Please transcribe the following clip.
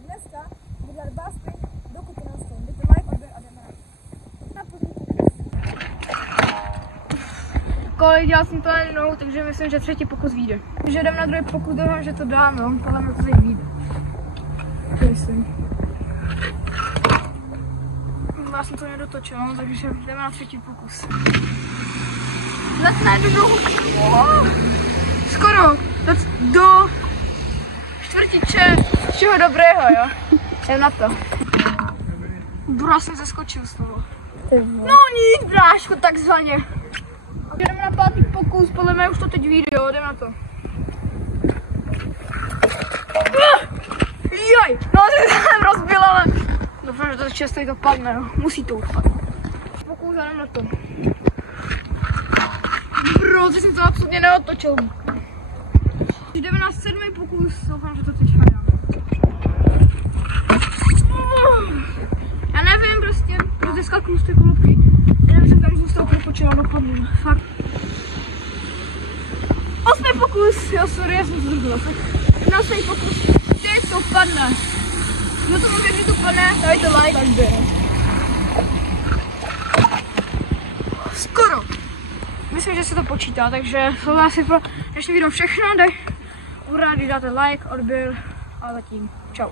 dneska budu dát básky, dokud to nastane. Dejte like, odběr a jdeme na první pokus. Dělal jsem to jednou, takže myslím, že třetí pokus vyjde. Takže jdem na druhý pokus, doufám, že to dám, no, podle mě to tady vyjde. Myslím. Já jsem to nedotočil, no, takže jdeme na třetí pokus. Letné do druhu. Skoro do čtvrtiče všeho dobrého, jo. Jdem na to. Bro, jsem zeskočil z toho. No nic, bráško, takzvaně. Jdeme na pátý pokus, podle mě už to teď vyjde, jo, jdem na to. Jaj, no jsem rozbil, ale doufám, že to často to padne, jo. Musí to už padnout. Pokus, jdem na to. Bro, jsem to absolutně neotočil. Jdeme na 7. pokus, doufám, že to teď dám. Já nevím, prostě rozeskakuju z té kolobky. Já jsem tam zůstal propočila, dopadnu. Fakt. 8. pokus, jo, sorry, já jsem to zrubila. Na 8. pokus, teď to padne. Kdo to může, že to padne, dajte like, až jde. Skoro. Myslím, že se to počítá, takže to je asi pro dnešní video všechno. Dej urá, když dáte like, odběr a zatím čau.